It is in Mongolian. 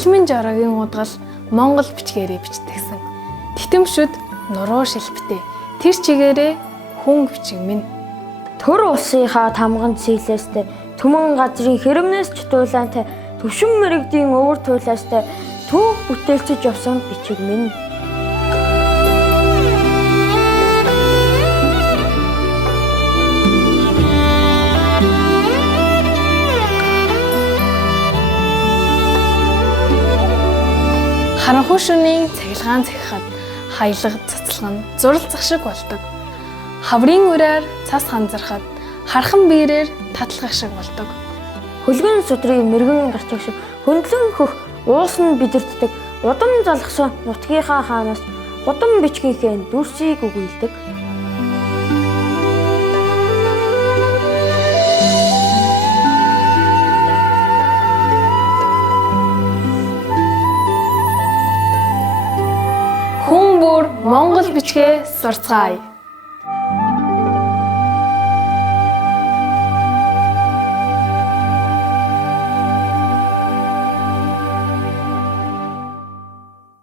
Нулимын жорогийн удгал Монгол бичгээрээ бичигдсэн. Титэмшүүд нуруу шилбэтэй. Тэр чигээрээ хүн бичиг минь. Төр улсынхаа тамган цэглээстэй түмэн газрын хэрэмнээс ч туулаантай төвшин мэрэгдийн өвөр туйлаастай түүх бүтээлцэж явсан бичиг минь. Харанхуй шөнийн цахилгаан цахихад хаялга цацлах нь зурлцах шиг болдог. Хаврын ураар цас ханзархад хархан биерээр татлах шиг болдог. Хөлгөн судрын мэрэгэн гарчиг шиг хөндлөн хөх уус нь бидэрддэг. Удам залгсан нутгийнхаа хаанаас гудам бичгийнхээ дүрсийг үгүйлдэг. Хүн бүр Монгол бичгээ сурцгаая.